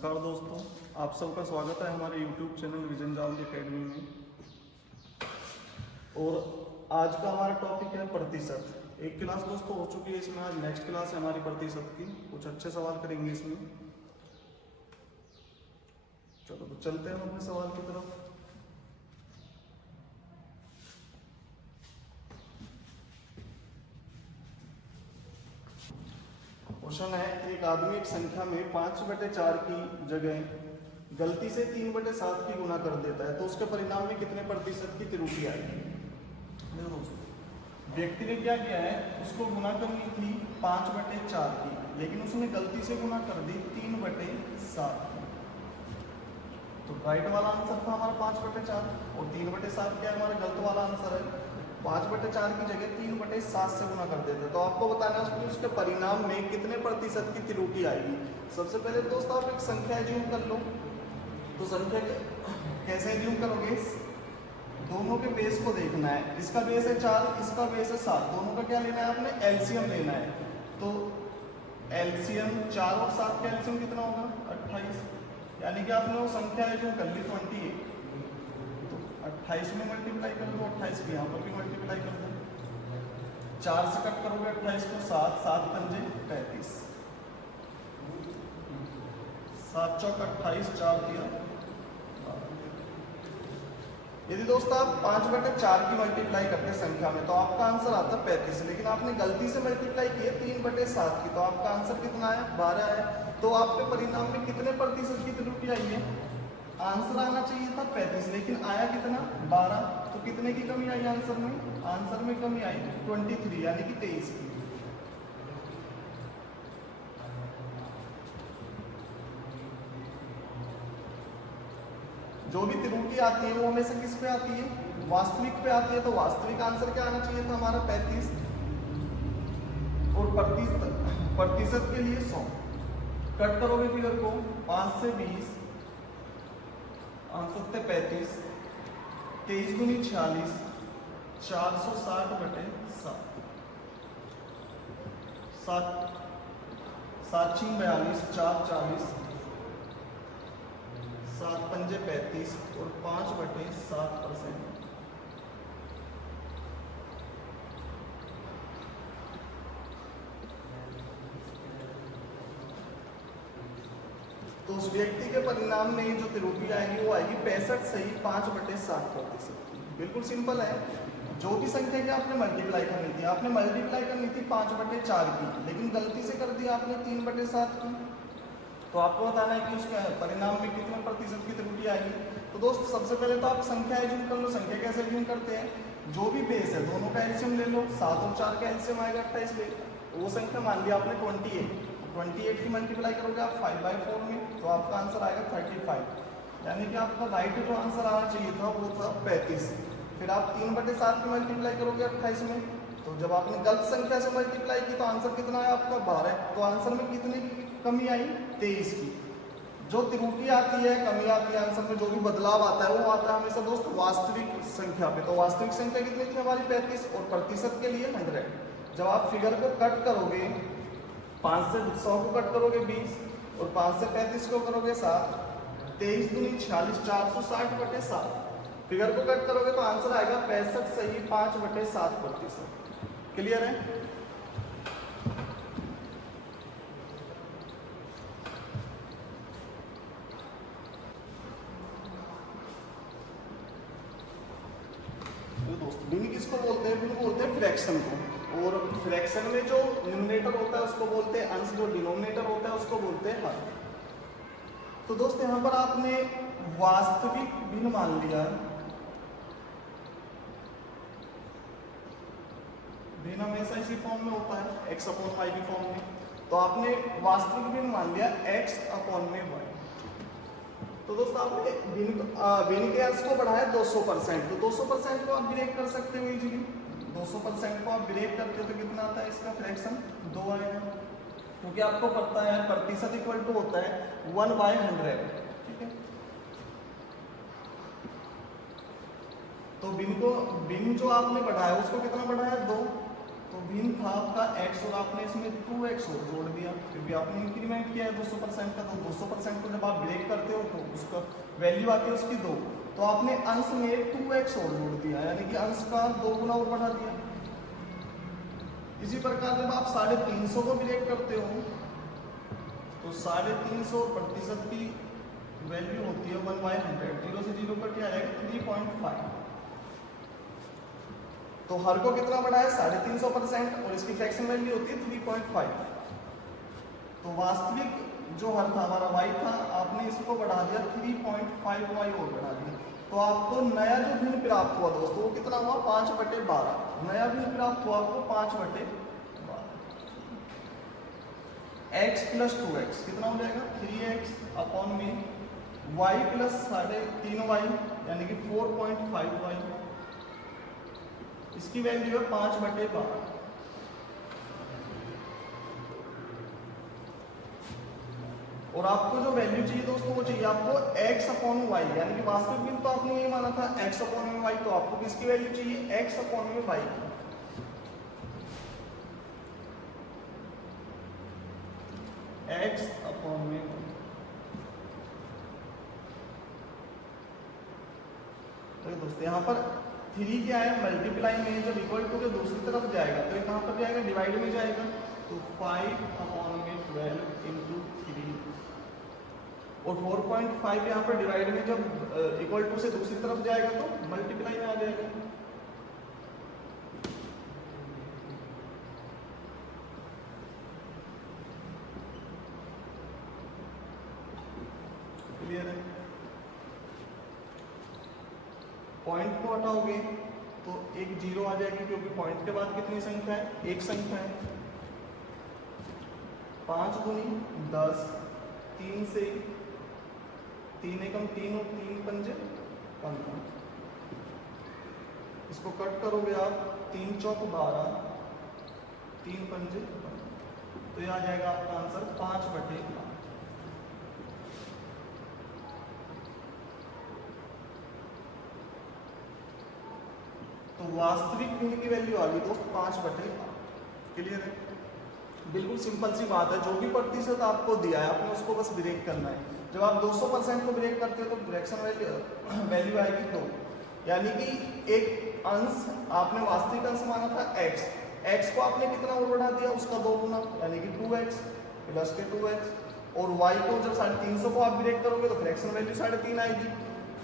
नमस्कार दोस्तों, आप सबका स्वागत है हमारे YouTube चैनल विजन जाल एकेडमी में। और आज का हमारा टॉपिक है प्रतिशत। एक क्लास दोस्तों हो चुकी है, इसमें आज नेक्स्ट क्लास है हमारी प्रतिशत की। कुछ अच्छे सवाल करेंगे इसमें। चलो तो चलते हैं अपने सवाल की तरफ। क्वेश्चन है, एक आदमी एक संख्या में 5/4 की जगह गलती से 3/7 की गुना कर देता है, तो उसके परिणाम में कितने प्रतिशत की त्रुटि आएगी। देखो दोस्तों, व्यक्ति ने क्या किया है, उसको गुना करनी थी 5/4 की, लेकिन उसने गलती से गुना कर दी 3/7 की। तो राइट वाला आंसर था हमारा 5/4 और 3/7 क्या है हमारा गलत वाला आंसर है। 5/4 की जगह 3/7 से गुना कर देते हैं। तो आपको बताना है कि उसके परिणाम में कितने प्रतिशत की त्रुटि आएगी। सबसे पहले दोस्तों आप एक संख्या एज्यूम कर लो। तो संख्या कैसे एज्यूम करोगे, दोनों के बेस को देखना है। इसका बेस है 4, इसका बेस है 7, दोनों का क्या लेना है आपने, एलसीएम लेना है। तो एलसीएम 4 और 7 का एलसीएम कितना होगा, 28। यानी कि आपने वो संख्या एज्यूम कर ली 28। 28 में मल्टीप्लाई कर दो, 28 को यहाँ पर भी मल्टीप्लाई कर दो। 4 से कट करोगे 28 को, 7, 7 पंजे 35, 7 चौक 28, 4 दिया। यदि दोस्तों आप 5/4 की मल्टीप्लाई करते संख्या में तो आपका आंसर आता है 35, लेकिन आपने गलती से मल्टीप्लाई किए 3/7 की, तो आपका आंसर कितना है, 12 है। तो आपके परिणाम में कितने प्रतिशत की त्रुटि आई है, आंसर आना चाहिए था 35, लेकिन आया कितना, 12। तो कितने की कमी आई आंसर में, आंसर में कमी आई 23 यानी कि 23 की। जो भी त्रुटि आती है वो हमेशा किस पे आती है, वास्तविक पे आती है। तो वास्तविक आंसर क्या आना चाहिए था हमारा 35 और प्रतिशत के लिए 100। कट करोगे फिगर को, 5 से 20, आंसर थे 35, 23 दूनी 46, 460/7, 7 6 42, 4 40, 7 पंजे 35 और 5/7%। तो उस व्यक्ति के परिणाम में जो त्रुटि आएगी वो आएगी 65 सही 5/7%। बिल्कुल सिंपल है। जो भी संख्या की आपने मल्टीप्लाई करनी थी, आपने मल्टीप्लाई करनी थी 5/4 की, लेकिन गलती से कर दिया आपने 3/7 की। तो आपको बताना है कि उसके परिणाम में कितने प्रतिशत की त्रुटि आएगी। तो दोस्त सबसे पहले तो आप संख्या एज्यूम कर लो। संख्या कैसे एज्यूम करते हैं, जो भी बेस है दोनों का एलसीएम ले लो। 7 और 4 का एलसीएम आएगा 28 ले। वो संख्या मान लिया आपने 28 की मल्टीप्लाई करोगे आप 5/4 में, तो आपका आंसर आएगा 35। यानी कि आपका राइट जो आंसर आना चाहिए था वो था 35। फिर आप 3/7 की मल्टीप्लाई करोगे 28 में, तो जब आपने गलत संख्या से मल्टीप्लाई की तो आंसर कितना है आपका 12। तो आंसर में कितने की कमी आई, 23 की। जो त्रुटि आती है, कमी आती है आंसर में, जो भी बदलाव आता है वो आता है हमेशा दोस्त वास्तविक संख्या पे। तो वास्तविक संख्या कितनी थी हमारी 35 और प्रतिशत के लिए 100। जब आप फिगर को कट करोगे, 5 से 100 को कट करोगे 20 और 5 से 35 को करोगे 7, 23 दूनी 46, 460/7। फिगर को कट करोगे तो आंसर आएगा 65 सही 5/7%। क्लियर है। भिन्न किसको बोलते हैं, भिन्न बोलते हैं फ्रैक्शन को। और फ्रैक्शन में जो न्यूमरेटर होता है उसको बोलते हैं अंश, जो डिनोमिनेटर होता है उसको बोलते हैं हर। तो दोस्त यहाँ पर आपने वास्तविक भिन्न मान लिया, भिन्न हमेशा इसी फॉर्म में होता है x/y की फॉर्म में। तो आपने वास्तविक भिन्न मान लिया x/y। तो दोस्तों आपने भिन्न के अंश को बढ़ाया 200%। तो 200% को आप ब्रेक कर सकते हो इजीली। 200% को आप ब्रेक करते हो तो कितना आता है इसका फ्रैक्शन, 2 आएगा। क्योंकि आपको पता है प्रतिशत इक्वल टू होता है 1/100। ठीक है। तो भिन्न जो आपने बढ़ाया उसको कितना बढ़ाया, 2। तो भिन्न था आपका x और आपने इसमें 2x और जोड़ दिया, क्योंकि आपने इंक्रीमेंट किया है 200% का। तो 200% को जब आप ब्रेक करते हो तो उसका वैल्यू आती है उसकी 2, तो आपने अंश में 2x और जोड़ दिया, यानी कि अंश का 2 गुना और बढ़ा दिया। इसी प्रकार जब आप 350 को ब्रेक करते हो तो 350 प्रतिशत की वैल्यू होती है 1/100। 0 से 0 कट आएगा 3.5। तो हर को कितना बढ़ा है 350% और इसकी फ्रैक्शन वैल्यू होती है 3.5। तो वास्तविक जो हर था हमारा y था, आपने इसको बढ़ा दिया 3.5y और बढ़ा दिया। तो आपको नया जो भिन्न प्राप्त हुआ दोस्तों वो कितना हुआ 5/12। नया भिन्न प्राप्त हुआ आपको 5/12। x प्लस 2x कितना हो जाएगा 3x अपॉन में y प्लस 3.5y यानी कि 4.5y। इसकी वैल्यू है 5/12। और आपको जो वैल्यू चाहिए दोस्तों वो चाहिए आपको x अपॉन वाई, यानी कि वास्तविक भिन्न तो आपने यही माना था x अपॉन में y, तो आपको किसकी वैल्यू चाहिए x अपॉन में y की। x अपॉन में तो दोस्तों यहाँ पर 3 क्या है मल्टीप्लाई में जब इक्वल टू के दूसरी तरफ जाएगा तो ये कहाँ पर जाएगा डिवाइड में जाएगा। तो 5 अपॉन में 12 इंटू 3 और 4.5 यहाँ पर डिवाइड में जब इक्वल टू से दूसरी तरफ जाएगा तो मल्टीप्लाई में आ जाएगा। क्लियर है। पॉइंट को हटाओगे तो एक जीरो आ जाएगी, क्योंकि पॉइंट के बाद कितनी संख्या है एक संख्या है। 5 दूनी 10, 3 से 3 एकम 3 और 3 पंजे 15। इसको कट करोगे आप 3 चौक 12, 3 पंजे 15, तो ये आ जाएगा आपका आंसर 5/8। तो वास्तविक भिन्न की वैल्यू आ गई दोस्त 5/8। क्लियर है। बिल्कुल सिंपल सी बात है, जो भी प्रतिशत आपको दिया है आपने उसको बस ब्रेक करना है। जब आप 200% को ब्रेक करते हो तो फ्रैक्शन वैल्यू आएगी 2, यानी कि एक अंश आपने वास्तविक अंश माना था x को आपने कितना और बढ़ा दिया उसका 2 गुना, यानी कि 2x प्लस के 2x। और y को जब 350 को आप ब्रेक करोगे तो फ्रैक्शन वैल्यू 3.5 आएगी।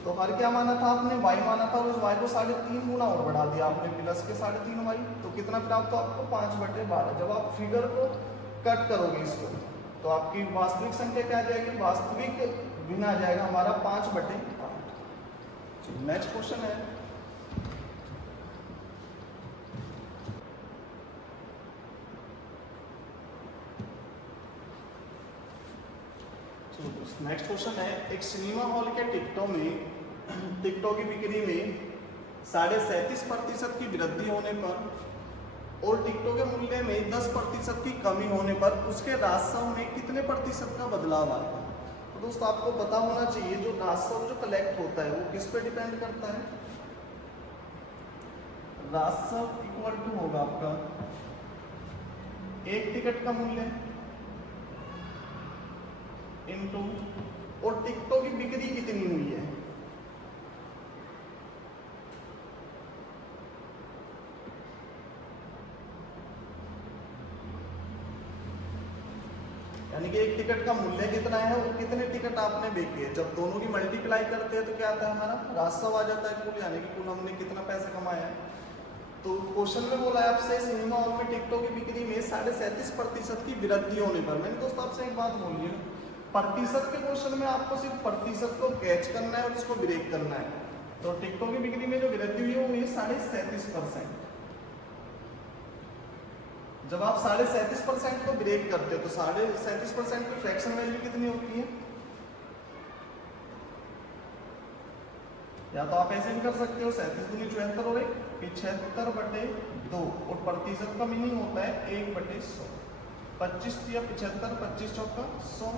तो हर क्या माना था आपने y माना था, उस y को 3.5 गुना और बढ़ा दिया आपने प्लस के 3.5y। तो कितना प्राप्त हो आपको 5/12। जब आप फिगर को कट करोगे इसको तो आपकी वास्तविक संख्या क्या आ जाएगी, वास्तविक भिन्न आ जाएगा हमारा 5/8। नेक्स्ट क्वेश्चन है नेक्स्ट क्वेश्चन है एक सिनेमा हॉल के टिकटों की बिक्री में 37.5% की वृद्धि होने पर और टिकटों के मूल्य में 10% की कमी होने पर उसके राजस्व में कितने प्रतिशत का बदलाव आएगा। तो दोस्तों आपको पता होना चाहिए जो राजस्व जो कलेक्ट होता है वो किस पे डिपेंड करता है। राजस्व इक्वल टू होगा आपका एक टिकट का मूल्य इनटू और टिकटों की बिक्री कितनी हुई है। यानी कि एक टिकट का मूल्य कितना है और कितने टिकट आपने बेचे। जब दोनों की मल्टीप्लाई करते हैं तो क्या आता है हमारा राजस्व आ जाता है कुल, यानी कि कुल हमने कितना पैसा कमाया है। तो क्वेश्चन में बोला है आपसे सिनेमा हॉल में टिकटों की बिक्री में 37.5% की वृद्धि होने पर। मैंने दोस्तों आपसे एक बात बोली है, प्रतिशत के क्वेश्चन में आपको सिर्फ प्रतिशत को कैच करना है और उसको ब्रेक करना है। तो टिकटों की बिक्री में जो वृद्धि हुई है वो ये 37.5%। जब आप 37.5% को ब्रेक करते हो तो 37.5% की फ्रैक्शन वैल्यू कितनी होती है। या तो आप ऐसे भी कर सकते हो 37 दूनी 74 और 75/2 और प्रतिशत का मीनिंग होता है 1/100। 25 या 75, 25 चौका 100,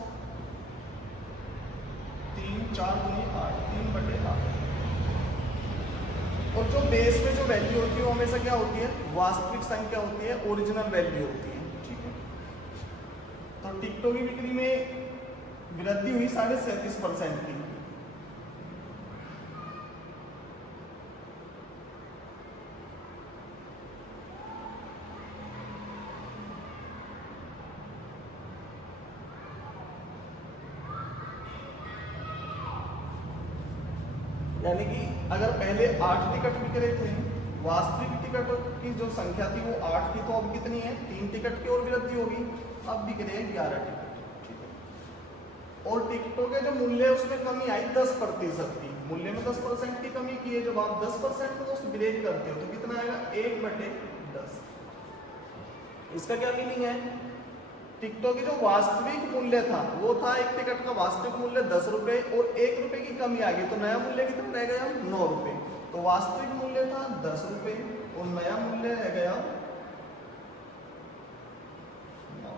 3 4 दूनी 8, 3/8। और जो बेस में जो वैल्यू होती है वो हमेशा क्या होती है, वास्तविक संख्या होती है, ओरिजिनल वैल्यू होती है, ठीक है। तो टिकटों की बिक्री में वृद्धि हुई 37.5% की। यानी कि अगर पहले 8 टिकट बिक रहे थे, वास्तविक टिकट की जो संख्या थी वो 8 की, तो अब कितनी है, 3 टिकट की और वृद्धि होगी, अब बिक रहे हैं 11 टिकट, ठीक है। और टिकटों के जो मूल्य है उसमें कमी आई 10% की, मूल्य में 10% की कमी की है। जब आप 10% को दोस्त ब्रेक करते हो तो कितना आएगा, 1/10। इसका क्या मीनिंग है, टिकटों की जो वास्तविक मूल्य था वो था, एक टिकट का वास्तविक मूल्य 10 रुपए और 1 रुपए की कमी आ गई, तो नया मूल्य कितना रह गया, 9 रुपए। तो वास्तविक मूल्य था 10 रुपए और नया मूल्य रह गया 9।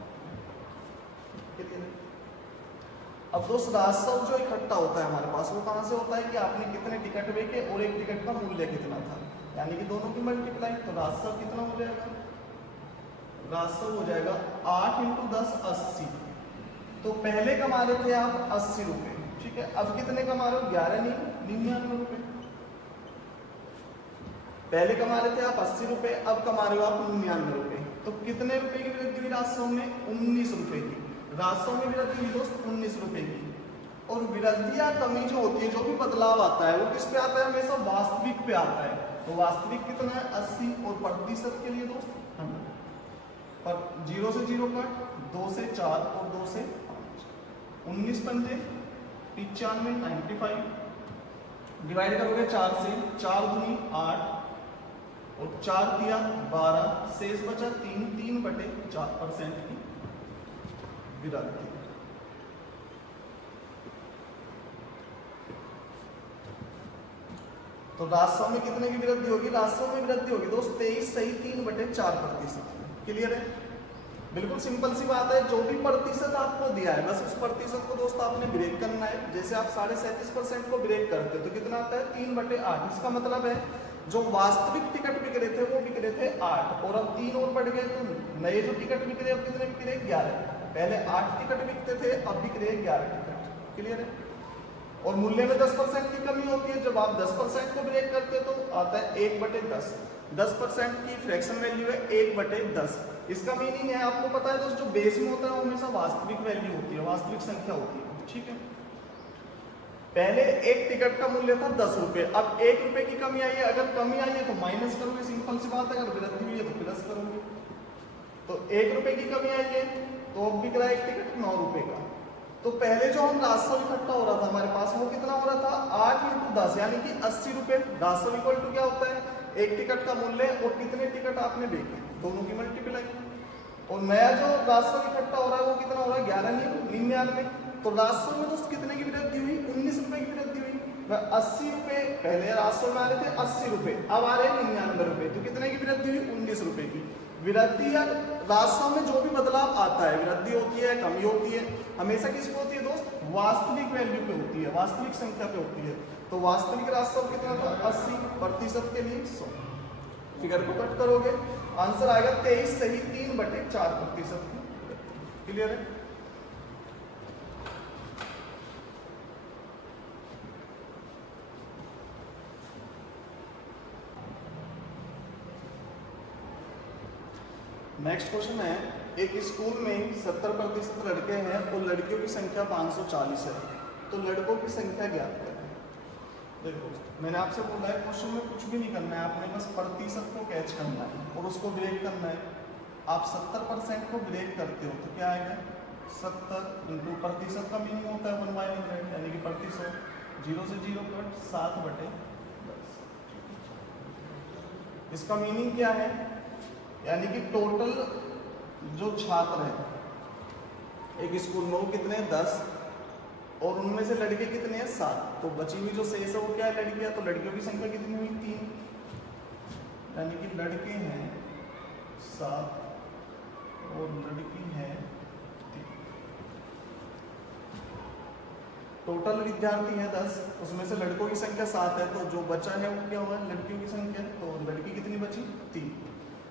अब दोस्त राजस्व जो इकट्ठा होता है हमारे पास वो कहां से होता है कि आपने कितने टिकट बेचे और एक टिकट का मूल्य कितना था, यानी कि दोनों की मल्टीप्लाई। तो राजस्व कितना हो जाएगा, राजस्व हो जाएगा 8 × 10 80। तो पहले कमा रहे थे आप 80 रुपए, ठीक है, अब कितने कमा रहे हो, 11 नहीं 99 रुपए। पहले कमा रहे थे आप 80 रुपए, अब कमा रहे हो आप 99 रुपए। तो कितने रुपए की वृद्धि हुई राजस्व में, 19 रुपए की। राजस्व में वृद्धि हुई दोस्त 19 रुपए की। और वृद्धि या कमी जो होती है, जो भी बदलाव आता है वो किस पे आता है, हमेशा वास्तविक पे आता है। तो वास्तविक कितना है 80 और प्रतिशत के लिए दोस्त 100। पर 0 से 0 कट, 2 से 4 और 2 से 5, 19 पंजे 95 95, डिवाइड करोगे 4 से, 4 दूनी 8 और 4 दिया 12, शेष बचा 3/4% की वृद्धि। तो राजस्व में कितने की वृद्धि होगी, राजस्व में वृद्धि होगी दोस्त 23 सही 3/4%। क्लियर है, बिल्कुल सिंपल सी बात है। जो भी प्रतिशत आपको दिया है बस उस प्रतिशत को दोस्त आपने ब्रेक करना है। जैसे आप 37.5% को ब्रेक करते हो तो कितना आता है, 3/8। इसका मतलब है जो वास्तविक टिकट बिक रहे थे वो बिक रहे थे 8 और अब 3 और बढ़ गए, तो नए जो टिकट बिक रहे अब कितने बिक रहे, 11। पहले 8 टिकट बिकते थे, अब बिक रहे 11 टिकट। क्लियर है, और मूल्य में 10% की कमी होती है। जब आप 10% को ब्रेक करते हो तो आता है 1/10। 10% की फ्रैक्शन वैल्यू है 1/10। इसका मीनिंग है, आपको पता है दोस्त, जो बेस में होता है वो हमेशा वास्तविक वैल्यू होती है, वास्तविक संख्या होती है, ठीक है। पहले एक टिकट का मूल्य था 10 रुपए, अब 1 रुपए की कमी आई है। अगर कमी आई है तो माइनस करोगे, सिंपल सी बात है। अगर वृद्धि हुई है तो प्लस करोगे। तो 1 रुपए की कमी आई है तो अब बिक रहा है एक टिकट 9 रुपए का। तो पहले जो हम राजस्व इकट्ठा हो रहा था हमारे पास वो कितना हो रहा था, 8 × 10 यानी कि 80 रुपए। राजस्व इक्वल टू क्या होता है, एक टिकट का मूल्य और कितने टिकट आपने बेचे, दोनों की मल्टीप्लाई। और नया जो राजस्व इकट्ठा हो रहा है वो कितना हो रहा है, 11 नहीं 99। तो राजस्व में दोस्त कितने की वृद्धि हुई, 19 रुपए की वृद्धि हुई। 80 रुपए पहले राजस्व में आ रहे थे 80 रुपए, अब आ रहे हैं 99 रुपए। तो कितने की वृद्धि हुई, 19 रुपए की वृद्धि। या राजस्व में जो भी बदलाव आता है, वृद्धि होती है कमी होती है, हमेशा किस पे होती है दोस्त, वास्तविक वैल्यू पे होती है, वास्तविक संख्या पे होती है। तो वास्तविक राजस्व कितना था, 80% के लिए 100। फिगर को कट करोगे आंसर आएगा 23 सही 3/4% की। क्लियर है, नेक्स्ट क्वेश्चन है, एक स्कूल में 70% लड़के हैं और लड़कियों की संख्या 540 है, तो लड़कों की संख्या ज्ञात करें। देखो मैंने आपसे बोला है क्वेश्चन में कुछ भी नहीं करना है, आपने बस प्रतिशत को कैच करना है और उसको ब्रेक करना है। आप 70% को ब्रेक करते हो तो क्या आएगा, 70 इंटू प्रतिशत का मीनिंग होता है 1/100, यानी कि प्रतिशत 0 से 0 कट 7/10। इसका मीनिंग क्या है, यानी कि टोटल जो छात्र हैं एक स्कूल में वो कितने हैं, 10, और उनमें से लड़के कितने हैं, 7। तो बची हुई जो शेष है वो क्या है, लड़कियां। तो लड़कियों की संख्या कितनी हुई, 3, यानी कि लड़के हैं 7 और लड़की है 3। टोटल विद्यार्थी है 10, उसमें से लड़कों की संख्या 7 है, तो जो बचा है वो क्या हुआ, लड़कियों की संख्या। तो लड़की कितनी बची, 3।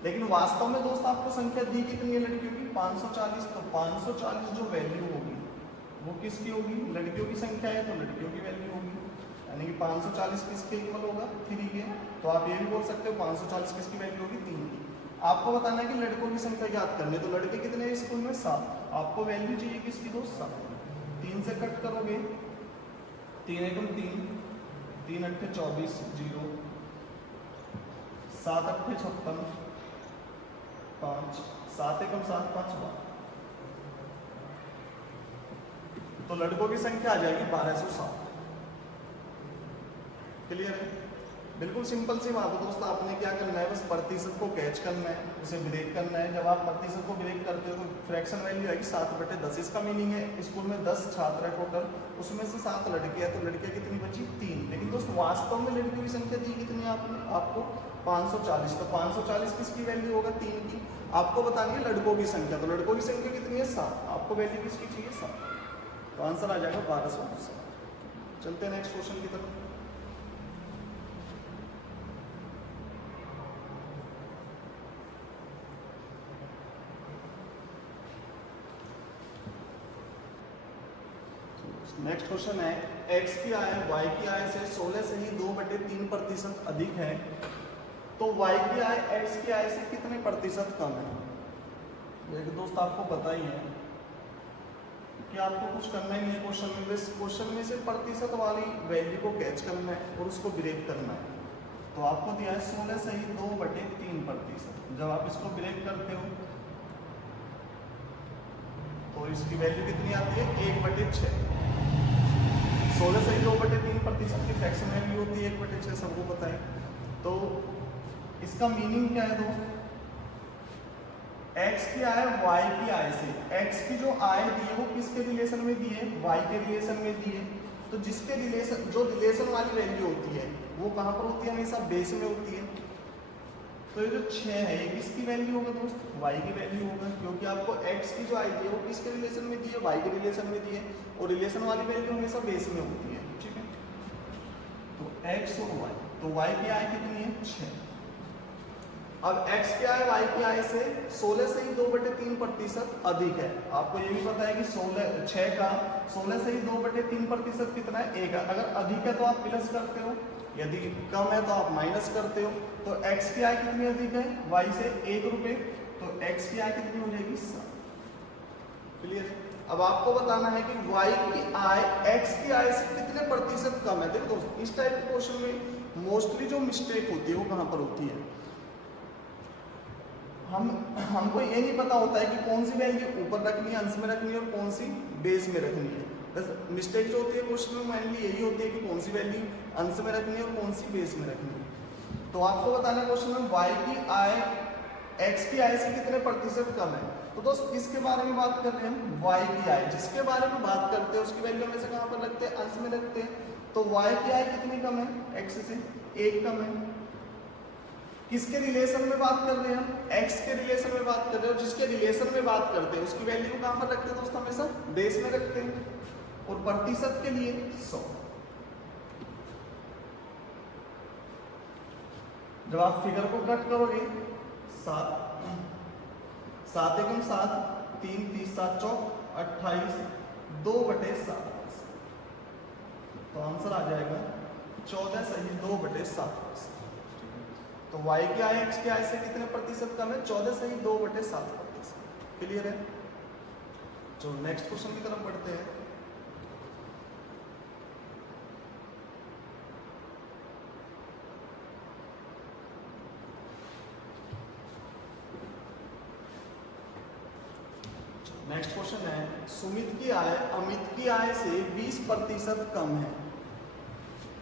लेकिन वास्तव में दोस्त आपको संख्या दी कितनी है लड़कियों की, 540। तो 540 जो वैल्यू होगी वो किसकी होगी, लड़कियों की संख्या है तो लड़कियों की वैल्यू होगी, यानी कि 540 किसके इक्वल होगा, 3 के। तो आप ये भी बोल सकते हो 540 किसकी वैल्यू होगी, 3 की। आपको बताना है कि लड़कों की संख्या ज्ञात करनी है, तो लड़के कितने हैं स्कूल में, 7। आपको वैल्यू चाहिए किसकी दोस्त, 7। 3 से कट करोगे, 3 एकम 3, 3 अट्ठे 24, 0, 7 अट्ठे 56, 5, 7 एकम 7, 5 12। तो लड़कों की संख्या आ जाएगी 1207। क्लियर है, बिल्कुल सिंपल सी बात है दोस्त। आपने क्या करना है, बस प्रतिशत को कैच करना है, उसे ब्रेक करना है। जब आप प्रतिशत को ब्रेक करते हो तो फ्रैक्शन वैल्यू आएगी 7/10। इसका मीनिंग है स्कूल में 10 छात्र है टोटल, उसमें से 7 लड़के हैं, तो लड़कियां कितनी बची, 3। लेकिन दोस्त वास्तव में लड़कियों की संख्या दी कितनी है आपने, आपको 540। तो 540 किसकी वैल्यू होगा, 3 की। आपको बतानी है लड़कों की संख्या, तो लड़कों की संख्या कितनी है, 7। आपको वैल्यू किसकी चाहिए, 7। तो आंसर आ जाएगा 1207। चलते हैं नेक्स्ट क्वेश्चन की तरफ। नेक्स्ट क्वेश्चन है, x की आय y की आय से 16 से ही 2/3% अधिक है, तो y की आय x की आय से कितने प्रतिशत कम है। ये तो दोस्त आपको पता ही है कि आपको कुछ करना ही नहीं है क्वेश्चन में, बस क्वेश्चन में से प्रतिशत वाली वैल्यू को कैच करना है और उसको ब्रेक करना है। तो आपको दिया है 16 से ही 2/3%। जब आप इसको ब्रेक करते हो तो इसकी वैल्यू कितनी आती है, 1/6। 16 से ही 2/3% की फ्रैक्शन वैल्यू होती है 1/6, सबको पता है। तो इसका मीनिंग क्या है दोस्त, x की आय y की आय से, x की जो आय दी है वो किसके रिलेशन में दी है, y के रिलेशन में दी है। तो जिसके रिलेशन, जो रिलेशन वाली वैल्यू होती है वो कहाँ पर होती है, हमेशा बेस में होती है। तो ये जो 6 है ये किसकी वैल्यू होगा दोस्त, y की वैल्यू होगा, क्योंकि आपको x की जो आय दी है वो किसके रिलेशन में दी है, y के रिलेशन में दी है, और रिलेशन वाली वैल्यू हमेशा बेस में होती है। ठीक है, तो x और y, तो y की आय कितनी है, 6। अब x की आय y की आय से 16 से ही 2/3% अधिक है। आपको ये भी पता है कि 6 का 16 से ही 2/3% कितना है, 1 है। अगर अधिक है तो आप प्लस करते हो, यदि कम है तो आप माइनस करते हो। तो x की आय कितनी अधिक है, y से 1 रुपये, तो x की आय कितनी हो जाएगी, 7। क्लियर। अब आपको बताना है कि y की आय x की आय से कितने प्रतिशत कम है। देखो दोस्त, इस टाइप के क्वेश्चन में मोस्टली जो मिस्टेक होती है वो कहाँ पर होती है, हमको ये नहीं पता होता है कि कौन सी वैल्यू ऊपर रखनी है, अंश में रखनी है, और कौन सी बेस में रखनी है। बस मिस्टेक जो होती है क्वेश्चन में मेनली यही होती है कि कौन सी वैल्यू अंश में रखनी है और कौन सी बेस में रखनी है। तो आपको बताना है क्वेश्चन में y की आय x की आय से कितने प्रतिशत कम है। तो दोस्त इसके बारे में बात कर रहे हैं हम, y की आय, जिसके बारे में बात करते हैं उसकी वैल्यू हमेशा कहाँ पर रखते हैं, अंश में रखते हैं। तो y की आय कितनी कम है, x से 1 कम है। किसके रिलेशन में बात कर रहे हैं हम, x के रिलेशन में बात कर रहे हैं, और जिसके रिलेशन में बात करते हैं उसकी वैल्यू को कहां पर रखते हैं दोस्त, हमेशा बेस में रखते हैं। और प्रतिशत के लिए 100। जब आप फिगर को कट करोगे, 7 एकम 7, 3 30 7 चौक 28, 2/7। तो आंसर आ जाएगा 14 सही 2/7। तो y की आय x की आय से कितने प्रतिशत कम है, 14 सही 2/7%। क्लियर है। चलो नेक्स्ट क्वेश्चन की तरफ बढ़ते हैं। नेक्स्ट क्वेश्चन है, सुमित की आय अमित की आय से 20% कम है,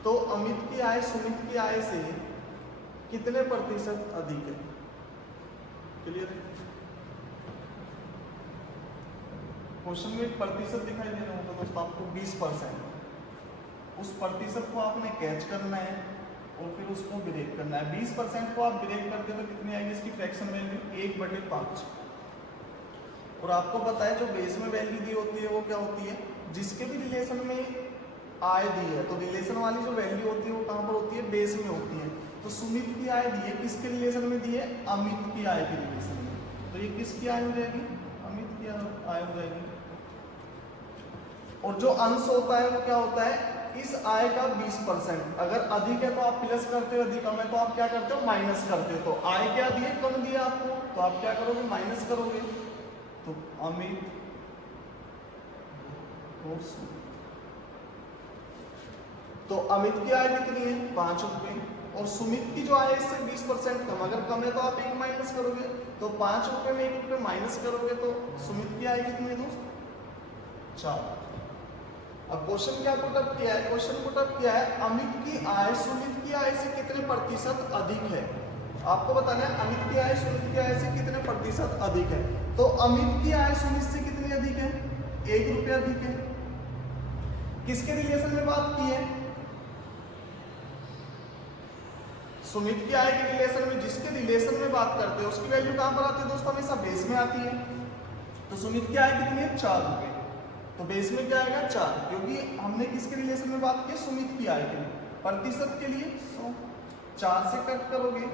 तो अमित की आय सुमित की आय से कितने प्रतिशत अधिक है। क्लियर है। क्वेश्चन में प्रतिशत दिखाई दे रहा होगा दोस्तों आपको 20%। उस प्रतिशत को आपने कैच करना है और फिर उसको ब्रेक करना है। 20% को आप ब्रेक करते हो तो कितनी आएगी इसकी फ्रैक्शन वैल्यू, 1/5। और आपको पता है जो बेस में वैल्यू दी होती है वो क्या होती है, जिसके भी रिलेशन में आय दी है, तो रिलेशन वाली जो वैल्यू होती है वो कहाँ पर होती है, बेस में होती है। तो सुमित की आय दी है, किसके रिलेशन में दी है, अमित की आय के रिलेशन में। तो ये किसकी आय हो जाएगी, अमित की आय हो जाएगी। और जो अंश होता है वो क्या होता है, इस आय का 20%। अगर अधिक है तो आप प्लस करते हो, अधिक कम है तो आप क्या करते हो, माइनस करते हो। तो आय क्या दी है, कम दिया आपको, तो आप क्या करोगे, माइनस करोगे। तो अमित और सुमित, तो अमित की आय कितनी है, 5 रुपए, और सुमित की जो आय है इससे 20% कम। अगर कम है तो आप 1 माइनस करोगे, तो 5 रुपए में 1 रुपए माइनस करोगे तो सुमित की आय कितनी है दोस्त, 4। अब क्वेश्चन क्या पुटअप किया है, क्वेश्चन पुटअप किया है अमित की आय सुमित की आय से कितने प्रतिशत अधिक है। आपको बताना है अमित की आय सुमित की आय से कितने प्रतिशत अधिक है। तो अमित की आय सुमित से कितनी अधिक है, 1 रुपया अधिक है। किसके रिलेशन में बात की है, सुमित की आय के रिलेशन में। जिसके रिलेशन में बात करते हैं उसकी वैल्यू कहां पर आती है दोस्तों, हमेशा बेस में आती है। तो सुमित की आय कितनी है, 4 रुपए, तो बेस में क्या आएगा, 4, क्योंकि हमने किसके रिलेशन में बात की, सुमित की आय के लिए। प्रतिशत के लिए 100, 4 से कट करोगे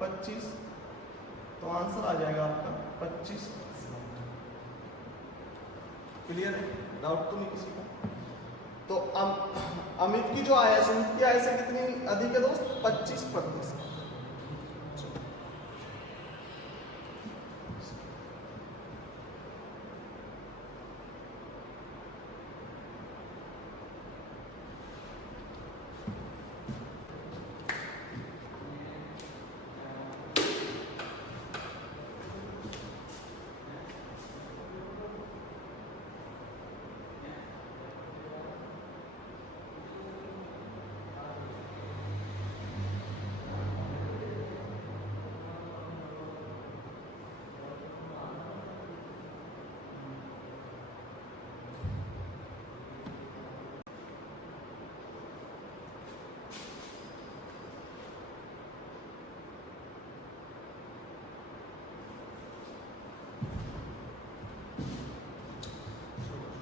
25, तो आंसर आ जाएगा आपका 25%। क्लियर है, डाउट तो नहीं किसी का। तो अमित की जो आय है सुमित की आय से कितनी अधिक है दोस्त, 25%।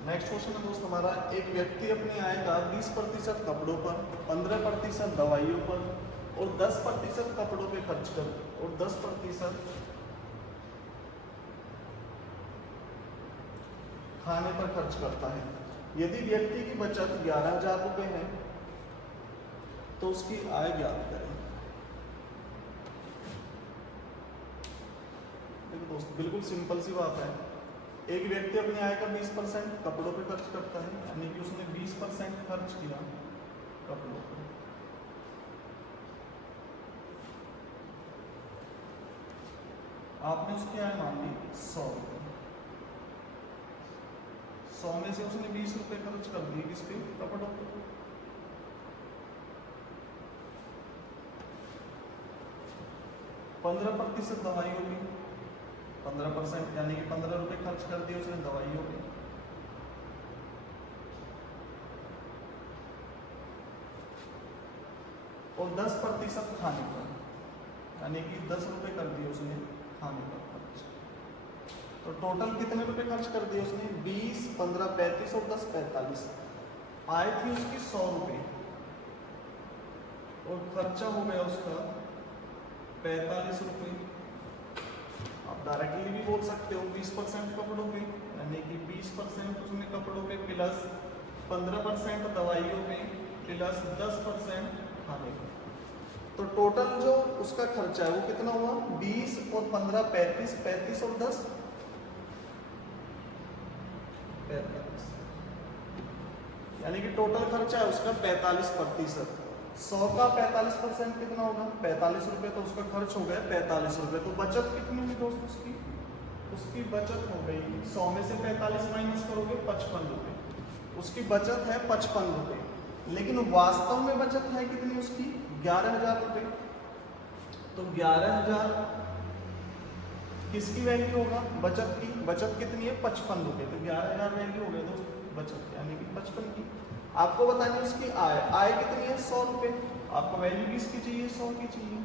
नेक्स्ट क्वेश्चन है दोस्त हमारा, एक व्यक्ति अपनी आय का 20% कपड़ों पर, 15% दवाइयों पर और 10% कपड़ों पे खर्च कर और 10% खाने पर खर्च करता है। यदि व्यक्ति की बचत 11,000 रुपए है तो उसकी आय ज्ञात करें। देखो दोस्त बिल्कुल सिंपल सी बात है, एक व्यक्ति अपनी आय का 20% कपड़ों पे खर्च करता है, यानी कि उसने 20% खर्च किया कपड़ों पर। आपने उसकी आय मान ली 100 रुपए, 100 में से उसने 20 रुपए खर्च कर दिए किस पे, कपड़ों पे। पंद्रह प्रतिशत दवाइयों की, 15% यानी कि 15 रुपए खर्च कर दिए उसने दवाइयों पे। और 10% खाने पर, यानी कि 10 रुपए कर दिए उसने खाने पर खर्च। तो टोटल कितने रुपए खर्च कर दिए उसने, 20, 15, 35 और 10, 45। आय थी उसकी 100 रुपए और खर्चा हो गया उसका 45 रुपए। आप डायरेक्टली भी बोल सकते हो 20% कपड़ों पे, यानी कि 20% उसने कपड़ों पे प्लस 15% दवाइयों पे प्लस 10% खाने पे। तो टोटल जो उसका खर्चा है वो कितना हुआ, 20 और 15 35, 35 और 10 45, यानी कि टोटल खर्चा है उसका 45%। 100 का 45% कितना होगा, 45 रुपए, तो उसका खर्च हो गया 45 रुपए। तो बचत कितनी हुई दोस्त उसकी, उसकी बचत हो गई 100 में से 45 माइनस करोगे 55 रुपए, उसकी बचत है 55 रुपए। लेकिन वास्तव में बचत है कितनी उसकी, 11,000 रुपए। तो 11,000 किसकी वैल्यू होगा, बचत की। बचत कितनी है, 55 रुपए। तो 11,000 वैल्यू हो गया दोस्त बचत, यानी कि 55 की। आपको बतानी उसकी आय, आय कितनी है 100 रुपए। आपको वैल्यू किसकी चाहिए, 100 की चाहिए।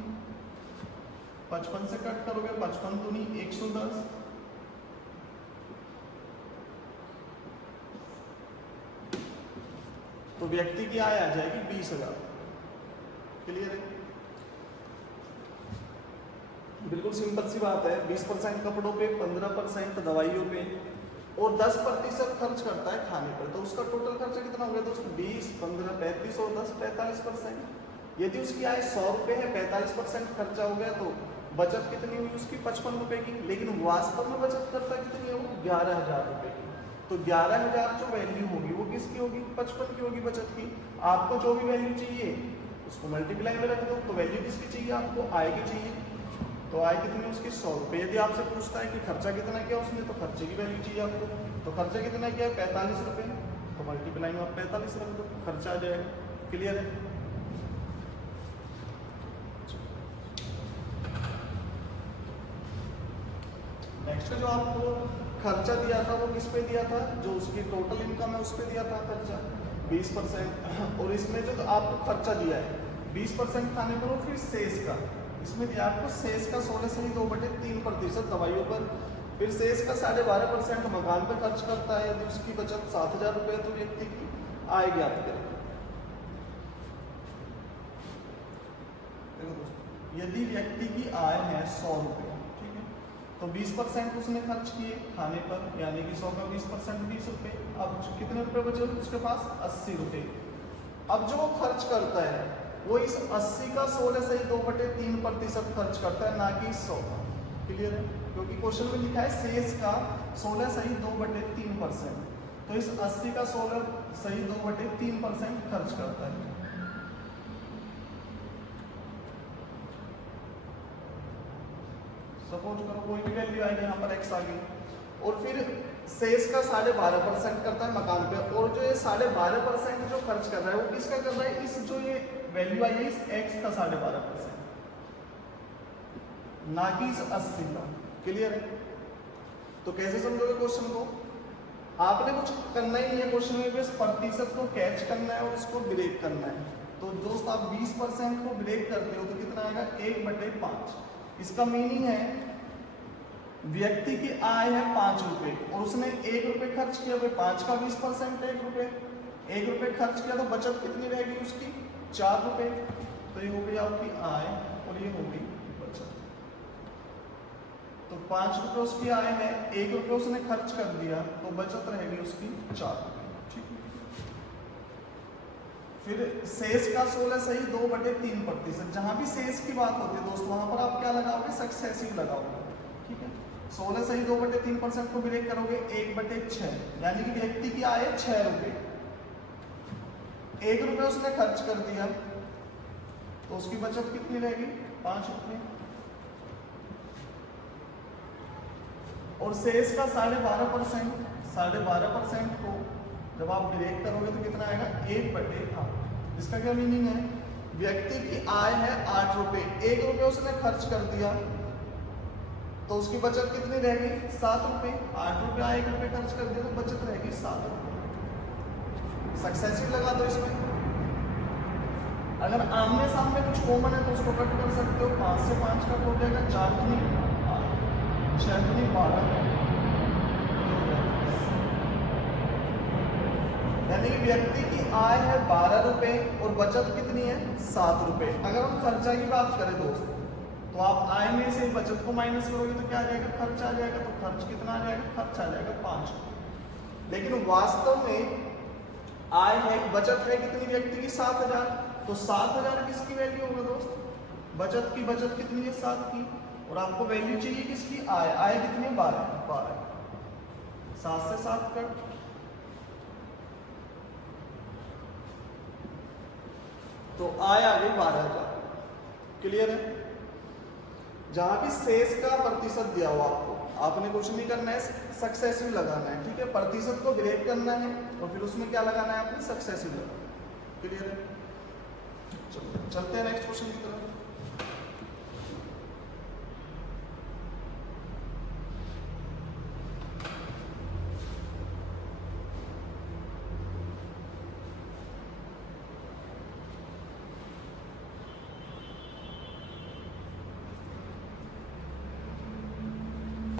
55 से कट करोगे 55 दूनी 110, तो व्यक्ति की आय आ जाएगी 20,000। क्लियर है? बिल्कुल सिंपल सी बात है। 20% कपड़ों पे, 15% दवाइयों पे और 10% खर्च करता है खाने पर, तो उसका टोटल खर्चा कितना हो गया दोस्तों? 20, 15, 35 और 10 45%। यदि उसकी आय 100 रुपये है, 45% खर्चा हो गया, तो बचत कितनी हुई उसकी? 55 रुपये की। लेकिन वास्तव में बचत करता कितनी है वो? 11,000 रुपये की। तो 11,000 जो वैल्यू होगी वो किसकी होगी? 55 की होगी बचत की। आपको जो भी वैल्यू चाहिए उसको मल्टीप्लाई में रख दो, तो वैल्यू किसकी चाहिए आपको? आय की चाहिए। तो आय कितनी है उसकी? 100 रुपये। यदि आपसे पूछता है कि खर्चा कितना किया उसने, तो खर्चे की वैल्यू चाहिए आपको, तो खर्चा कितना किया? 45 रुपये, तो मल्टीप्लाई में आप 45 रख दो, खर्चा आ जाएगा। क्लियर है? नेक्स्ट जो आपको खर्चा दिया था वो किस पे दिया था? जो उसकी टोटल इनकम है उस पे दिया था खर्चा 20%। और इसमें जो तो आपको खर्चा दिया है 20% खाने पर और फिर शेष का, इसमें दिया आपको शेष का 16.2/3% दवाइयों पर, फिर शेष का 12.5% मकान पर खर्च करता है। यदि उसकी बचत 7,000 रुपये तो व्यक्ति की आय ज्ञात करें। यदि व्यक्ति की आय है 100 रुपये, ठीक है, तो 20% उसने खर्च किए खाने पर, यानी कि 100 का 20% 20 रुपये। अब कितने रुपए बचे उसके पास? 80 रुपये। अब जो वो खर्च करता है वो इस 80 का 16.2/3% खर्च करता है, ना कि 100 का। क्लियर है? क्योंकि क्वेश्चन में लिखा है शेष का 16.2/3%, तो इस 80 का 16.2/3% खर्च करता है। सपोज करो कोई भी वैल्यू आएगी, यहाँ पर x आ गई, और फिर शेष का 12.5% करता है मकान पे, और जो ये 12.5% जो खर्च कर रहा है वो किसका कर रहा है? इस जो ये वैल्यू आई है इस x का 12.5%, ना कि इस 80 का। क्लियर है? तो कैसे समझोगे क्वेश्चन को? आपने कुछ करना ही नहीं है क्वेश्चन में, बस प्रतिशत को कैच करना है और उसको ब्रेक करना है। तो दोस्त आप 20% को ब्रेक करते हो तो कितना आएगा? 1/5। इसका मीनिंग है व्यक्ति की आय है 5 रुपए और उसने 1 रुपए खर्च किया, 5 का 20% 1 रुपए, 1 रुपए खर्च किया तो बचत कितनी रहेगी उसकी? 4 रुपए। तो ये हो गई आपकी आय और ये हो गई बचत। तो 5 रुपए उसकी आय है, 1 रुपए उसने खर्च कर दिया, तो बचत रहेगी उसकी 4 रुपए। ठीक है? फिर शेष का 16.2/3%। जहां भी शेष की बात होती है दोस्तों, वहां पर आप क्या लगाओगे? सक्सेसिव लगाओगे। ठीक है? 16.2/3% को ब्रेक करोगे 1/6, यानी कि व्यक्ति की आय 6 रुपए, 1 रुपए उसने खर्च कर दिया, तो उसकी बचत कितनी रहेगी? 5 रुपए। और शेष का 12.5% को जब आप ब्रेक करोगे तो कितना आएगा? 1/8। इसका क्या मीनिंग है? व्यक्ति की आय है 8 रुपए, 1 रुपए उसने खर्च कर दिया, तो उसकी बचत कितनी रहेगी? 7 रुपए। 8 रुपए आए, 1 रुपए खर्च कर दिया, तो बचत रहेगी 7 रुपए। सक्सेसिव लगा दो इसमें। अगर आमने सामने कुछ कॉमन है तो उसको कट कर सकते हो। 5 से 5 कट हो जाएगा, 4 दूनी 8, 6 दूनी 12, यानी कि व्यक्ति की आय है 12 रुपए और बचत कितनी है? 7 रुपए। अगर हम खर्चा की बात करें दोस्तों, तो आप आय में से बचत को माइनस करोगे तो क्या आ जाएगा? खर्च आ जाएगा। तो खर्च कितना आ जाएगा? खर्च आ जाएगा 5 रुपए। लेकिन वास्तव में आय है, बचत है कितनी व्यक्ति की? 7,000। तो 7,000 किसकी वैल्यू होगा दोस्त? बचत की। बचत कितनी है? 7 की। और आपको वैल्यू चाहिए किसकी? आय। आय कितनी है? 12। 7 से 7 कट, तो आय आ गई 12,000। क्लियर है? जहां भी शेष का प्रतिशत दिया हुआ आपने कुछ नहीं करना है, सक्सेसिव लगाना है। ठीक है? प्रतिशत को ब्रेक करना है और फिर उसमें क्या लगाना है? आपने सक्सेसिव लगाना। क्लियर है? चलते हैं नेक्स्ट क्वेश्चन की तरफ।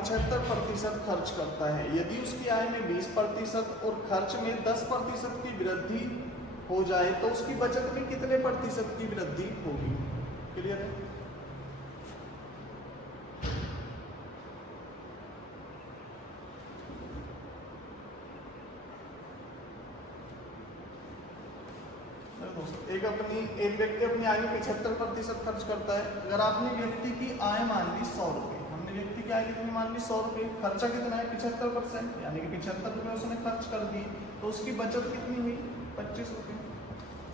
%75 खर्च करता है। यदि उसकी आय में 20% और खर्च में 10% की वृद्धि हो जाए तो उसकी बचत में कितने प्रतिशत की वृद्धि होगी? क्लियर है? एक व्यक्ति अपनी आय में 75% खर्च करता है। अगर आपने व्यक्ति की आय मान ली 100 रुपए, हमने व्यक्ति की आय कितनी मान ली 100 रुपए, खर्चा कितना है 75%, यानी कि 75 रुपए उसने खर्च कर दी, तो उसकी बचत कितनी हुई 25 रुपए।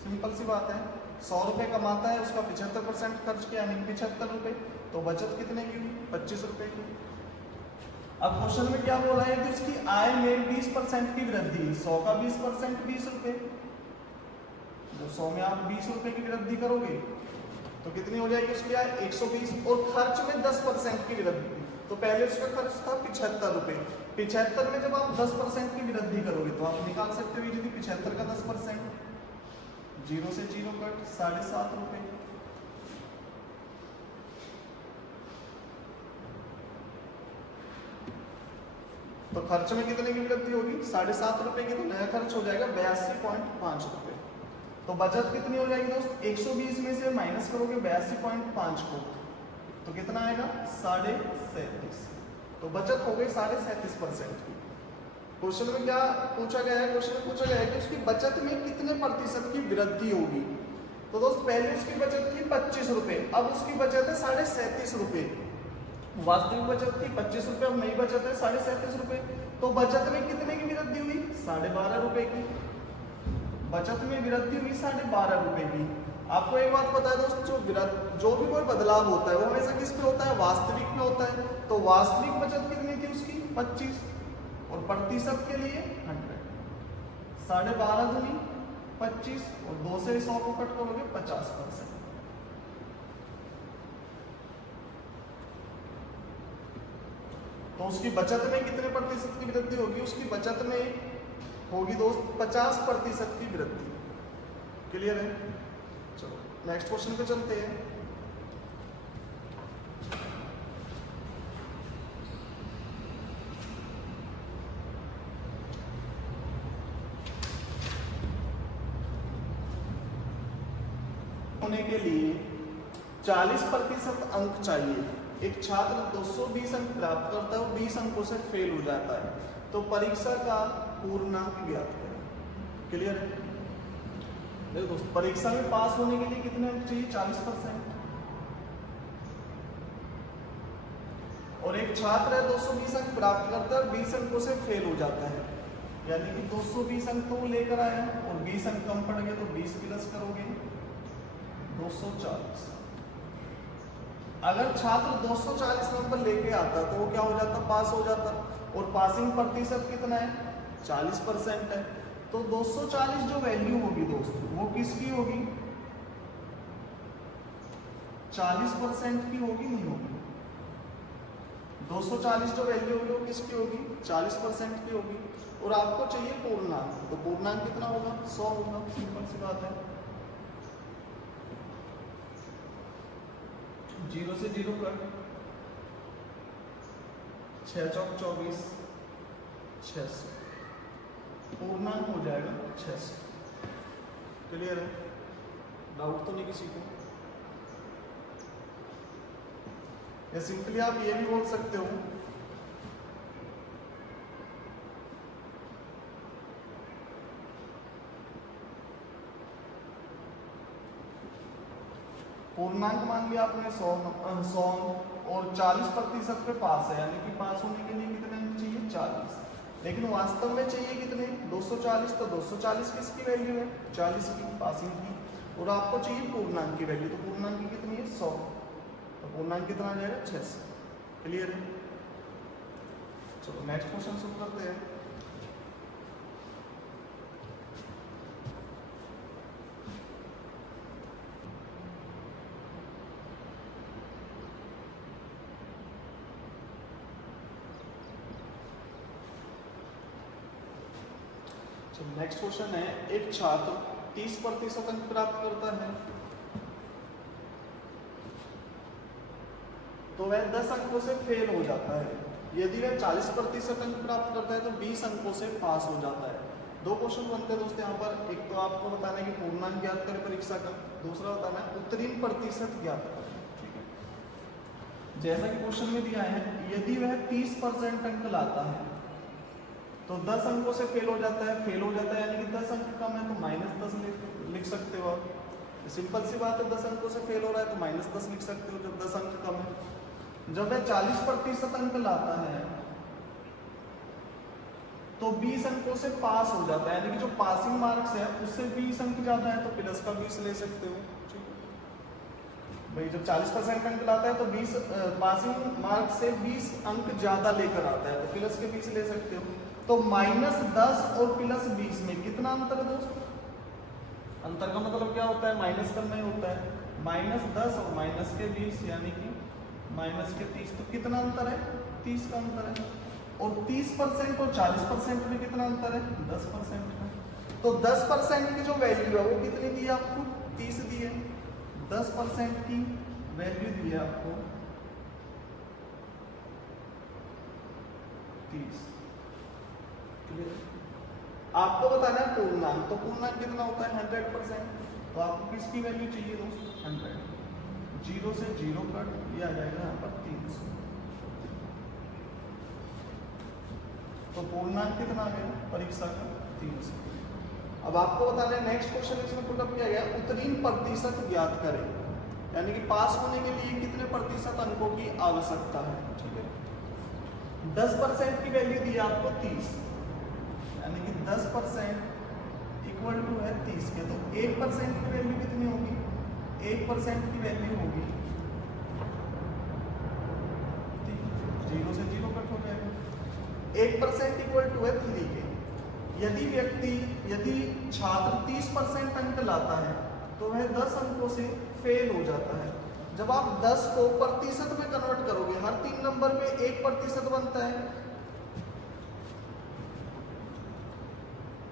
सिंपल सी बात है, 100 रुपए कमाता है, उसका 75% खर्च किया यानी कि 75 रुपए, तो बचत कितने की हुई 25 रुपए की। अब क्वेश्चन में क्या बोला है कि उसकी आय में 20% की वृद्धि, 100 का 20% 20 रुपए, तो 100 में आप 20 रुपए की वृद्धि करोगे तो कितनी हो जाएगी उसकी आय 120, और खर्च में 10% की वृद्धि, तो पहले उसका खर्च था 75 रुपए, 75 में जब आप 10% की वृद्धि करोगे तो आप निकाल सकते हो यदि 75 का 10%, 0 से 0 कट 7.5 रुपए। तो खर्च में कितने की वृद्धि होगी 7.5 रुपए की, तो नया खर्च हो जाएगा 82.5 रुपए। तो बचत कितनी हो जाएगी दोस्त, 120 में से माइनस करोगे 82.5 को, तो कितना आएगा 37.5, तो बचत हो गई 37.5% की। क्वेश्चन में क्या पूछा गया है, क्वेश्चन में पूछा गया है कि उसकी बचत में कितने प्रतिशत की वृद्धि होगी। तो दोस्त पहले उसकी बचत थी 25 रुपए, अब उसकी बचत है 37.5 रुपए। वास्तविक बचत थी 25 रुपए, अब नई बचत है 37.5 रुपए, तो बचत में कितने की वृद्धि हुई 12.5 रुपए की। बचत में वृद्धि हुई 12.5 रुपए की। आपको एक बात पता है दोस्त, जो भी कोई बदलाव होता है वो हमेशा किस पे होता है, वास्तविक में होता है। तो वास्तविक बचत कितनी थी उसकी 25, और प्रतिशत के लिए 100, 12.5 दूनी 25, और 2 से 100 को कट करोगे 50%। तो उसकी बचत में कितने प्रतिशत की वृद्धि होगी, उसकी बचत में होगी दोस्त 50% की वृद्धि। क्लियर है? चलो नेक्स्ट क्वेश्चन पे चलते हैं। होने के लिए 40% अंक चाहिए। एक छात्र 220 अंक प्राप्त करता है, 20 अंकों से फेल हो जाता है, तो परीक्षा का पूर्णांक ज्ञात करें। क्लियर है? देखो दोस्तों, परीक्षा में पास होने के लिए कितने अंक चाहिए 40%, और एक छात्र है 220 अंक प्राप्त करता है, 20 अंकों से फेल हो जाता है, यानी कि 220 अंक तो लेकर आया और 20 अंक कम पड़ गए, तो 20 प्लस करोगे 240। अगर छात्र 240 नंबर लेके आता तो वो क्या हो जाता, पास हो जाता, और पासिंग प्रतिशत कितना है 40% है, तो 240 जो वैल्यू होगी दोस्तों वो किसकी होगी 40% की होगी, नहीं होगी। 240 जो वैल्यू होगी वो किसकी होगी 40% की होगी, और आपको चाहिए पूर्णांक, तो पूर्णांक कितना होगा 100 होगा। सिंपल सी बात है, 0 से 0 कट, 6 चौक 24, 600, पूर्णांक हो जाएगा 600। क्लियर है? डाउट तो नहीं किसी को? या सिंपली आप ये भी बोल सकते हो पूर्णांक मान लिया आपने 100 और 40% पे पास है, यानी कि पास होने के लिए कितने अंक चाहिए 40, लेकिन वास्तव में चाहिए कितने 240, तो 240 किसकी वैल्यू है 40 की पासिंग की, और आपको चाहिए पूर्णांक की वैल्यू, तो पूर्णांक की कितनी है 100, तो पूर्णांक कितना आ जाएगा 600। क्लियर है? चलो नेक्स्ट क्वेश्चन शुरू करते हैं। नेक्स्ट क्वेश्चन है, एक छात्र 30% अंक प्राप्त करता है तो वह 10 अंकों से फेल हो जाता है। यदि वह 40% अंक प्राप्त करता है तो 20 अंकों से पास हो जाता है। दो क्वेश्चन बनते हैं दोस्तों यहाँ पर। एक तो आपको बताना है कि पूर्णांक ज्ञात करें परीक्षा का, दूसरा बताना है उत्तीर्ण प्रतिशत ज्ञात करें। ठीक है, जैसा कि क्वेश्चन में दिया है, यदि वह 30% अंक लाता है तो 10 अंकों से फेल हो जाता है। फेल हो जाता है यानी कि 10 अंक कम है तो -10 लिख सकते हो आप। सिंपल सी बात है, 10 अंकों से फेल हो रहा है तो -10 लिख सकते हो जब 10 अंक कम है। जब वह 40% अंक लाता है तो 20 अंकों से पास हो जाता है, यानी कि जो पासिंग मार्क्स है उससे 20 अंक ज्यादा है तो प्लस का 20 ले सकते हो। ठीक है भाई, जब 40% अंक लाता है तो 20 पासिंग मार्क्स से 20 अंक ज्यादा लेकर आता है तो प्लस के 20 ले सकते हो। तो -10 और +20 में कितना अंतर है दोस्त? अंतर का मतलब क्या होता है? माइनस करना ही होता है। -10 और -20 यानी कि -30, तो कितना अंतर है? 30 का अंतर है। और 30% और 40% में कितना अंतर है? 10% का। तो 10% की जो वैल्यू है वो कितनी दी है आपको? 30 दी है। 10% की वैल्यू दी है आपको 30। आपको बताना है पूर्णांक, तो पूर्णांक कितना होता है? 100%। तो आपको किसकी वैल्यू चाहिए दोस्त? 100। 0 से 0 कट, ये आ जाएगा यहाँ पर 300। तो पूर्णांक कितना आ गया परीक्षा का? 300। अब आपको बताना है नेक्स्ट क्वेश्चन इसमें पुट अप किया गया, उत्तीर्ण प्रतिशत ज्ञात करें, यानी कि पास होने के लिए कितने प्रतिशत अंकों की आवश्यकता है। ठीक है, 10% की वैल्यू दी है आपको 30, यानी कि 10% इक्वल टू है 30 के। तो 1% की वैल्यू कितनी होगी? 1% की वैल्यू होगी 0 से 0 कट हो जाएगा। 1% इक्वल टू है 3 के। यदि छात्र 30% अंक लाता है तो वह 10 अंकों से फेल हो जाता है। जब आप 10 को प्रतिशत में कन्वर्ट करोगे, हर 3 नंबर में 1% बनता है,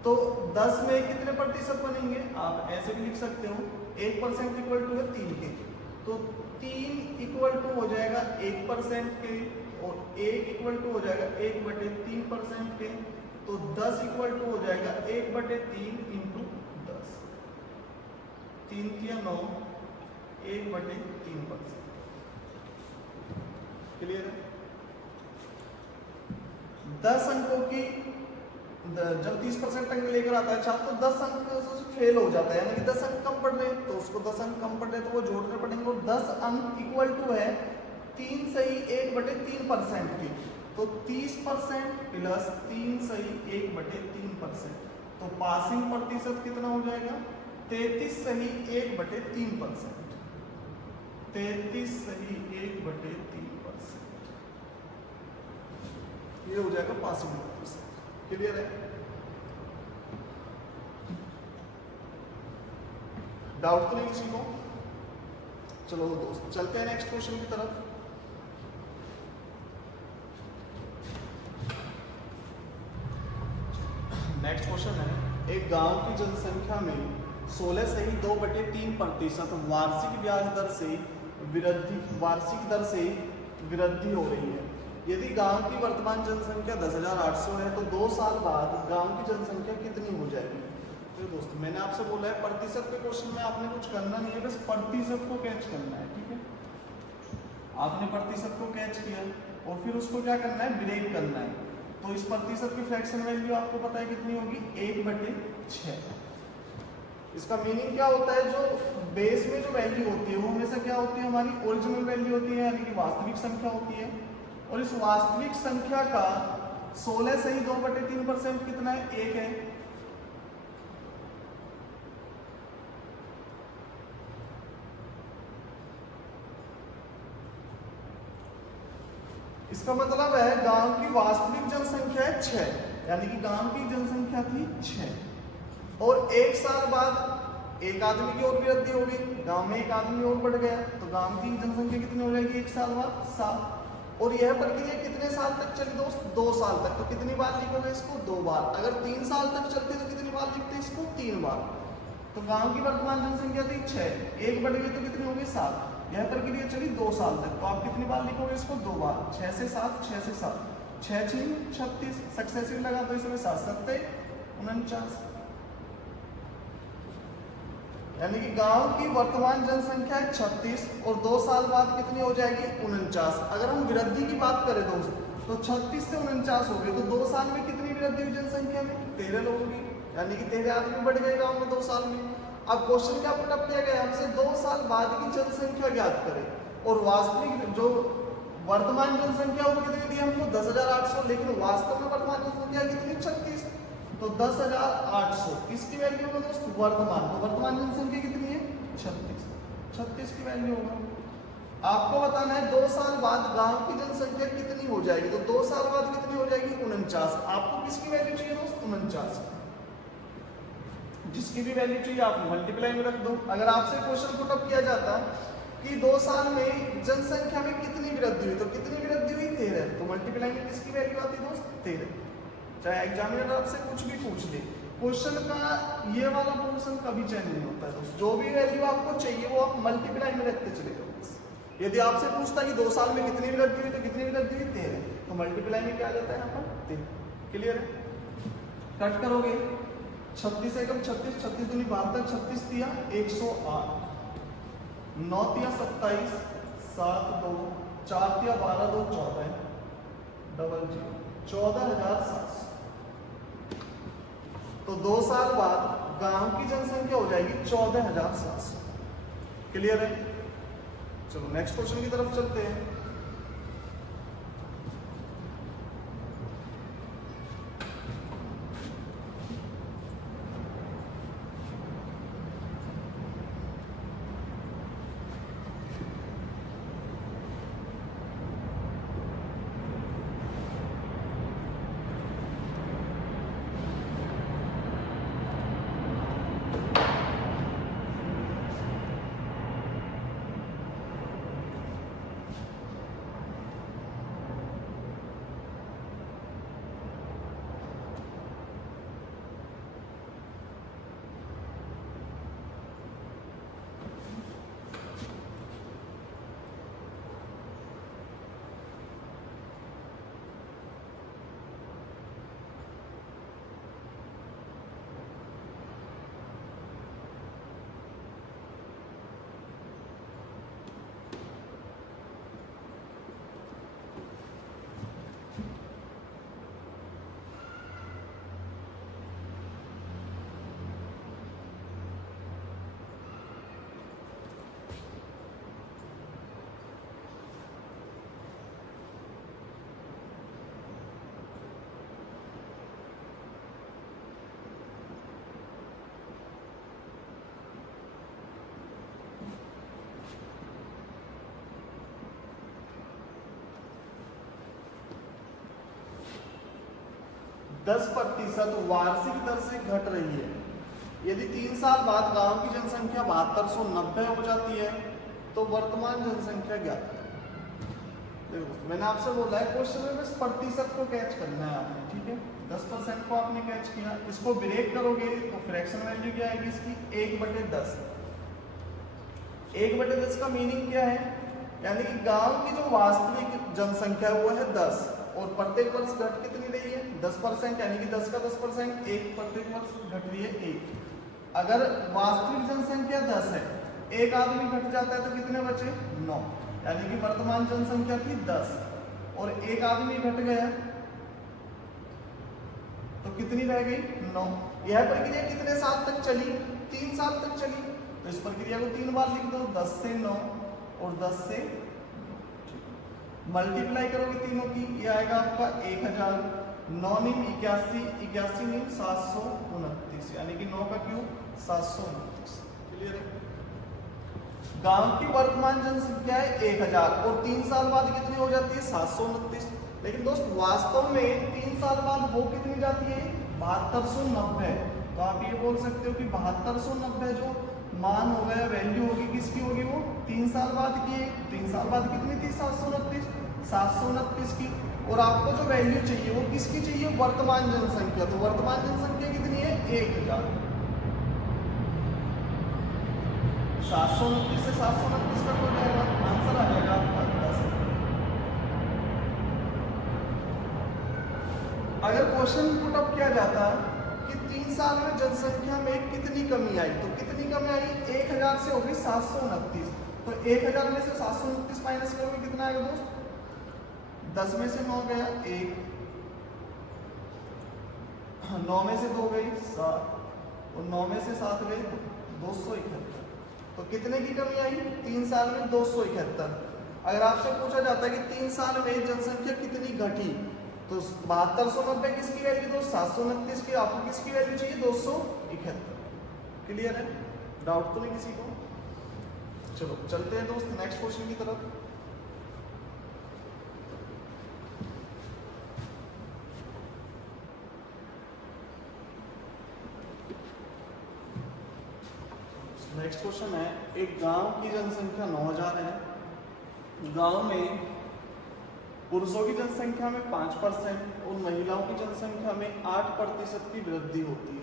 तो 10 में कितने प्रतिशत बनेंगे? आप ऐसे भी लिख सकते हो, 1% इक्वल टू है 3 के, तो 3 इक्वल टू हो जाएगा 1% के, और 1 इक्वल टू हो जाएगा 1/3% के, तो 10 इक्वल टू हो जाएगा 1/3 इंटू 10। 3 किया 9, 1/3%। क्लियर है? 10 अंकों की जब 30% अंक लेकर आता है छात्र तो 10 अंक फेल हो जाता है, यानी कि 10 अंक कम पड़ रहे तो उसको 10 अंक कम पड़ रहे तो वो जोड़ने पड़ेंगे। और 10 अंक इक्वल टू है 3 सही 1/3% की, तो 30% प्लस 3 सही 1/3%, तो पासिंग प्रतिशत कितना हो जाएगा? 33 सही 1/3%। 33 सही 1/3%, ये हो जाएगा पासिंग प्रतिशत। क्लियर है? डाउट तो नहीं किसी को? चलो दोस्त चलते हैं नेक्स्ट क्वेश्चन की तरफ। नेक्स्ट क्वेश्चन है, एक गांव की जनसंख्या में 16 सही 2/3% वार्षिक ब्याज दर से वृद्धि हो रही है। यदि गांव की वर्तमान जनसंख्या 10,800 है तो 2 साल बाद गांव की जनसंख्या कितनी हो जाएगी? तो दोस्तों मैंने आपसे बोला है प्रतिशत के क्वेश्चन में आपने कुछ करना नहीं है, बस प्रतिशत को कैच करना है। ठीक है, आपने प्रतिशत को कैच किया और फिर उसको क्या करना है? ब्रेक करना है। तो इस प्रतिशत की फ्रैक्शन वैल्यू आपको पता है कितनी होगी? 1/6। इसका मीनिंग क्या होता है? जो बेस में जो वैल्यू होती है वो हमेशा क्या होती है? हमारी ओरिजिनल वैल्यू होती है, यानी कि वास्तविक संख्या होती है। और इस वास्तविक संख्या का 16 सही 2/3% कितना है? 1 है। इसका मतलब है गांव की वास्तविक जनसंख्या है 6, यानी कि गांव की जनसंख्या थी 6 और 1 साल बाद एक आदमी की और वृद्धि होगी, गांव में एक आदमी और बढ़ गया तो गांव की जनसंख्या कितनी हो जाएगी 1 साल बाद? 7। और यह प्रक्रिया कितने साल तक चली दोस्त? 2 साल तक। तो कितनी बार लिखोगे इसको? 2 बार। अगर 3 साल तक चलते तो कितनी बार लिखते इसको? 3 बार। तो गांव की वर्तमान जनसंख्या थी 6, 1 बढ़ गई तो कितनी होगी? 7। यह प्रक्रिया चली 2 साल तक, तो आप कितनी बार लिखोगे इसको? 2 बार। 6 से 7, 6 से 7, 6 6 36 सक्सेसिव लगा तो इसमें 7 7 49। यानी कि गांव की वर्तमान जनसंख्या है 36 और 2 साल बाद कितनी हो जाएगी 49। अगर हम वृद्धि की बात करें दोस्त तो 36 से 49 हो गए, तो 2 साल में कितनी वृद्धि हुई जनसंख्या में 13 लोगों की, यानी कि 13 आदमी बढ़ गए गांव में 2 साल में। अब क्वेश्चन क्या पुटअप किया गया हमसे, 2 साल बाद की जनसंख्या ज्ञात करें और वास्तविक जो वर्तमान जनसंख्या वो कितनी दी हमको 10,800, लेकिन वास्तव में वर्तमान जनसंख्या कितनी 36, तो 10,800 किसकी वैल्यू होगा दोस्त वर्तमान, तो वर्तमान जनसंख्या कितनी है 36 की वैल्यू होगा। आपको बताना है 2 साल बाद गांव की जनसंख्या कितनी हो जाएगी, तो 2 साल बाद कितनी हो जाएगी 49। आपको किसकी वैल्यू चाहिए दोस्त 49, जिसकी भी वैल्यू चाहिए आप मल्टीप्लाई में रख दो। अगर आपसे क्वेश्चन पुटअप किया जाता कि 2 साल में जनसंख्या में कितनी वृद्धि हुई, तो कितनी वृद्धि हुई 13, तो मल्टीप्लाई में किसकी वैल्यू आती है दोस्त 13। चाहे एग्जामिनर आपसे कुछ भी पूछ ले, क्वेश्चन का ये वाला पोर्शन कभी चेंज नहीं होता है दोस्त, जो भी वैल्यू आपको चाहिए वो आप मल्टीप्लाई में रखते चले जाओ। यदि आपसे पूछता कि 2 साल में कितनी वृद्धि हुई, तो कितनी वृद्धि हुई 13, तो मल्टीप्लाई में क्या आ जाता है यहाँ पर 13। क्लियर है? कट करोगे 36 एकम 36, 36 दूनी 72, 36 दिया 108, 9 दिया 27, 7 2, 4 दिया 12 2 14, 00 14,700। तो 2 साल बाद गांव की जनसंख्या हो जाएगी 14,700। क्लियर है? चलो नेक्स्ट क्वेश्चन की तरफ चलते हैं। दस प्रतिशत वार्षिक दर से घट रही है। यदि 3 साल बाद गांव की जनसंख्या 7290 हो जाती है तो वर्तमान जनसंख्या ज्ञात करें। देखो मैंने आपसे बोला है क्वेश्चन में बस प्रतिशत को कैच करना है आपने, ठीक है। 10% को आपने कैच किया, इसको ब्रेक करोगे तो फ्रैक्शन वैल्यू क्या आएगी इसकी 1/10। 1/10 का मीनिंग क्या है, यानी कि गांव की जो वास्तविक जनसंख्या है वो है 10 और प्रत्येक वर्ष घट कितनी रही है 10%, यानी कि 10 का 10%, एक प्रत्येक वर्ष घट रही है 1। अगर वास्तविक जनसंख्या 10 है, एक आदमी घट जाता है तो कितने बचे 9, यानी कि वर्तमान जनसंख्या थी 10 और एक आदमी घट गया तो कितनी रह गई 9। यह प्रक्रिया कितने साल तक चली, 3 साल तक चली। तो इस प्रक्रिया को 3 बार लिख दो, 10 से 9 और 10 से मल्टीप्लाई करोगे तीनों की, ये आएगा आपका 1000, 9 नीम 81, 81 नीम 729, यानी कि 9 का क्यूब 729। क्लियर है? गांव की वर्तमान जनसंख्या है 1000 और 3 साल बाद कितनी हो जाती है 729। लेकिन दोस्त वास्तव में 3 साल बाद वो कितनी जाती है 7290। तो आप ये बोल सकते हो कि 7290 जो मान हो गया, वैल्यू होगी किसकी होगी, वो 3 साल बाद की है। 3 साल बाद कितनी थी 729 की। और आपको जो वैल्यू चाहिए वो किसकी चाहिए, वर्तमान जनसंख्या। तो वर्तमान जनसंख्या कितनी है 1000। 729 से 729 का हो जाएगा, आंसर आ जाएगा आपका 10। अगर क्वेश्चन पुट अप किया जाता कि 3 साल में जनसंख्या में कितनी कमी आई। तो कितनी कमी आई, 1000 से हो गई 729। तो 1000 में से 729 माइनस करोगे कितना आएगा दोस्त, 10 में से 9 गया 1, 9 में से 2 गई 7 और 9 में से 7 गई 271। तो कितने की कमी आई, 3 साल में 271। अगर आपसे पूछा जाता है कि 3 साल में जनसंख्या कितनी घटी, तो 7290 किसकी वैल्यू, तो 729 की, आपको किसकी वैल्यू चाहिए, 271। क्लियर है, डाउट तो नहीं किसी को। चलो चलते हैं दोस्त नेक्स्ट क्वेश्चन की तरफ। नेक्स्ट क्वेश्चन है, एक गांव की जनसंख्या 9000 है। गांव में पुरुषों की जनसंख्या में 5% और महिलाओं की जनसंख्या में 8% की वृद्धि होती है।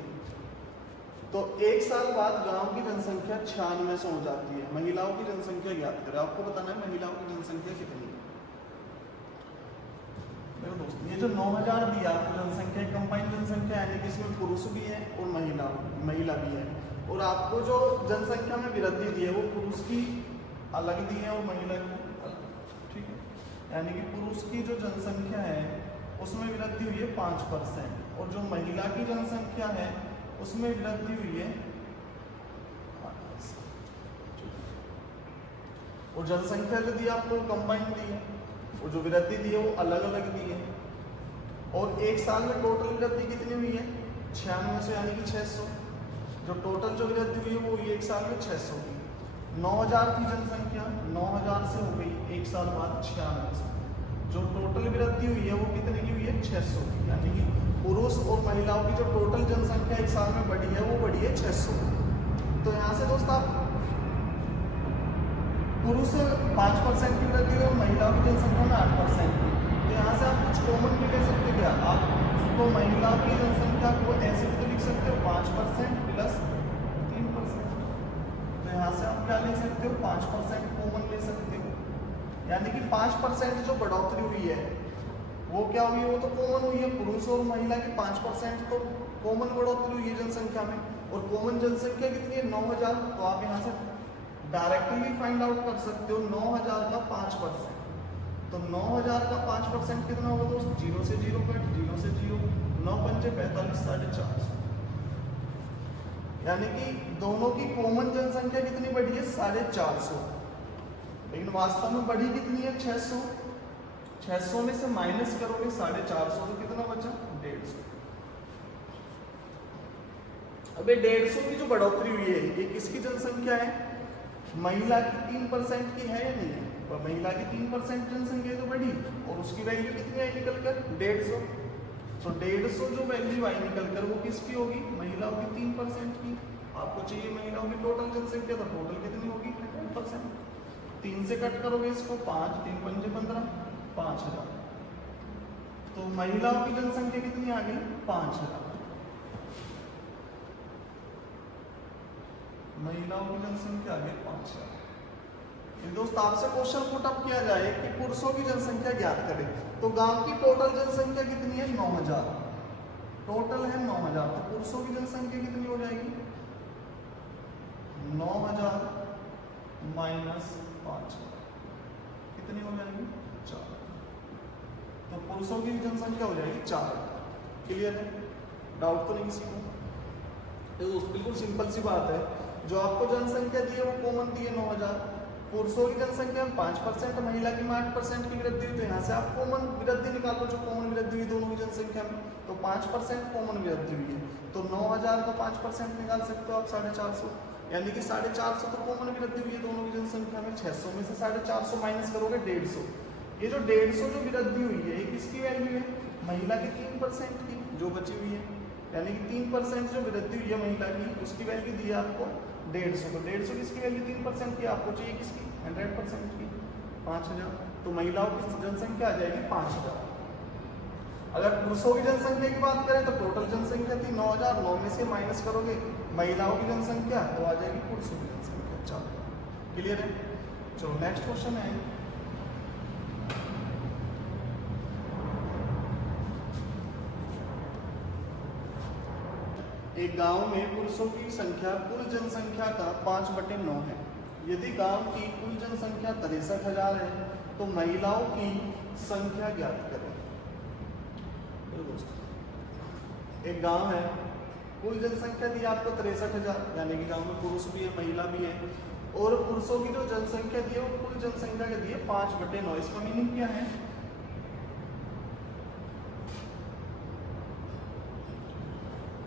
तो एक साल बाद गांव की जनसंख्या 96 हो जाती है। महिलाओं की जनसंख्या ज्ञात करें, आपको बताना है महिलाओं की जनसंख्या कितनी है। देखो दोस्त, ये जो 9000 भी है आपको जनसंख्या, कंबाइंड जनसंख्या, यानी कि इसमें पुरुष भी है और महिला भी है। और आपको जो जनसंख्या में वृद्धि दी है वो पुरुष की अलग दी है और महिला की अलग, ठीक है। यानी कि पुरुष की जो जनसंख्या है उसमें वृद्धि हुई है 5% और जो महिला की जनसंख्या है उसमें वृद्धि हुई है 5%। और जनसंख्या जो दी आपको कंबाइंड दी है और जो वृद्धि दी है वो अलग अलग दी है। और एक साल में टोटल वृद्धि कितनी हुई है, 96 से, यानी कि 600। जो टोटल जो वृद्धि हुई है वो एक साल में 600 की। 9000 की जनसंख्या 9000 से हो गई एक साल बाद 96 से। जो टोटल वृद्धि हुई है वो कितने की हुई है, 600 की। यानी कि पुरुष और महिलाओं की जो टोटल जनसंख्या एक साल में बढ़ी है वो बढ़ी है 600। तो यहाँ से दोस्त आप पुरुष 5% की वृद्धि हुई और महिलाओं की जनसंख्या में 8% की। तो यहाँ से आप कुछ कॉमन भी ले सकते क्या, आप तो महिला की जनसंख्या को ऐसे भी तो लिख सकते हो 5% प्लस 3%। तो यहाँ से आप क्या ले सकते हो, 5% कॉमन ले सकते हो। यानी कि 5% जो बढ़ोतरी हुई है वो क्या हुई है, वो तो कॉमन हुई है। पुरुष और महिला की 5% तो कॉमन बढ़ोतरी हुई है जनसंख्या में। और कॉमन जनसंख्या कितनी है, 9000। तो आप यहाँ से डायरेक्टली फाइंड आउट कर सकते हो 9000 का 5%। तो 9000 का 5% कितना होगा दोस्त, 0 से 0 कट, 0 से 0, 9 पंजे 45, 450। यानी कि दोनों की कॉमन जनसंख्या कितनी बढ़ी है, 450। लेकिन वास्तव में बढ़ी कितनी है, 600। 600 में से माइनस करोगे 450 तो कितना बचा, 150। अब ये 150 की जो बढ़ोतरी हुई है ये किसकी जनसंख्या है, महिला की 3% की है या नहीं है। और महिला की 3% जनसंख्या तो बढ़ी और उसकी वैल्यू कितनी आई निकल कर, 150। तो 150 जो वैल्यू आई निकल कर वो किसकी होगी, महिलाओं की 3% की। आपको चाहिए महिलाओं की टोटल जनसंख्या, तो टोटल कितनी होगी, 100%। 3 से कट करोगे इसको 5, 3 पंजे 15, 5000। तो महिलाओं की जनसंख्या कितनी आ गई, 5000। महिलाओं की जनसंख्या आ गई 5000। दोस्त आपसे क्वेश्चन पुट अप किया जाए कि पुरुषों की जनसंख्या ज्ञात करें, तो गांव की टोटल जनसंख्या कितनी है, 9000। टोटल है 9000। तो पुरुषों की जनसंख्या कितनी हो जाएगी, 9000 माइनस 5000 कितनी हो जाएगी, 4। तो पुरुषों की जनसंख्या हो जाएगी 4000। क्लियर है, डाउट तो नहीं किसी को। तो दोस्त बिल्कुल सिंपल सी बात है, जो आपको जनसंख्या दी है वो कॉमन दी है 9000। पुरुषों की जनसंख्या में 5%, महिला की में 8% की वृद्धि हुई। तो यहाँ से आप कॉमन वृद्धि निकालो, जो कॉमन वृद्धि हुई दोनों की जनसंख्या में, तो 5% कॉमन वृद्धि हुई है। तो 9000 का 5% निकाल सकते हो आप 450, यानी कि 450 तो कॉमन वृद्धि हुई है दोनों की जनसंख्या में। 600 में से 450 माइनस करोगे 150। ये जो 150 जो वृद्धि हुई है ये किसकी वैल्यू है, महिला की 3% की जो बची हुई है। यानी कि 3% जो वृद्धि हुई है महिला की, उसकी वैल्यू दी है आपको 150। तो 150 किसकी वैल्यू 3% की, आपको चाहिए किसकी, 100% की, 5000। तो महिलाओं की जनसंख्या आ जाएगी 5000। अगर पुरुषों की जनसंख्या की बात करें तो टोटल जनसंख्या थी 9000, 9 में से माइनस करोगे महिलाओं की जनसंख्या तो आ जाएगी पुरुषों की जनसंख्या 4000। क्लियर है। चलो नेक्स्ट क्वेश्चन है, एक गांव में पुरुषों की संख्या कुल जनसंख्या का 5/9 है। यदि गांव की कुल जनसंख्या 63,000 है तो महिलाओं की संख्या ज्ञात करें। तो दोस्तों, एक गांव है, कुल जनसंख्या दी आपको 63,000, यानी कि गांव में पुरुष भी है महिला भी है, और पुरुषों की जो जनसंख्या दी है वो कुल जनसंख्या के दी है 5/9। इसका मीनिंग क्या है?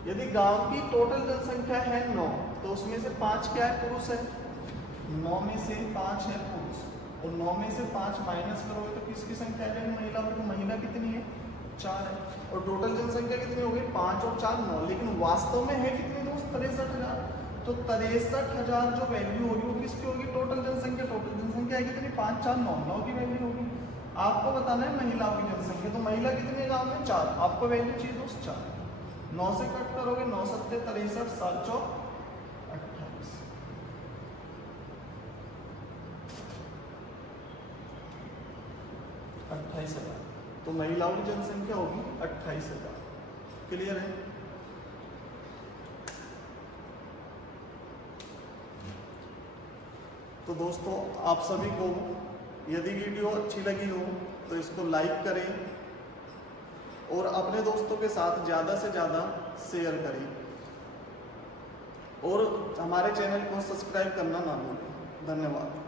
यदि गांव की टोटल जनसंख्या है 9, तो उसमें से 5 क्या है? पुरुष है। 9 में से 5 है पुरुष, और 9 में से 5 माइनस करोगे तो किसकी संख्या है? महिला की। तो महिला कितनी है? 4 है। और टोटल जनसंख्या कितनी हो गई? 5 और 4 9। लेकिन वास्तव में है कितनी दोस्त? 63,000। तो 63,000 जो वैल्यू होगी वो किसकी होगी? टोटल जनसंख्या। टोटल जनसंख्या है कितनी? 5 4 9 9 की वैल्यू होगी। आपको बताना है महिलाओं की जनसंख्या। तो महिला कितनी है गाँव में? 4। आपको वैल्यू चाहिए दोस्त 4। 9 से कट करोगे, 9 7 63, 7 4 28। तो महिलाओं की जनसंख्या होगी 28,000। क्लियर है? तो दोस्तों, आप सभी को यदि वीडियो अच्छी लगी हो तो इसको लाइक करें और अपने दोस्तों के साथ ज़्यादा से ज़्यादा शेयर करें, और हमारे चैनल को सब्सक्राइब करना ना भूलें। धन्यवाद।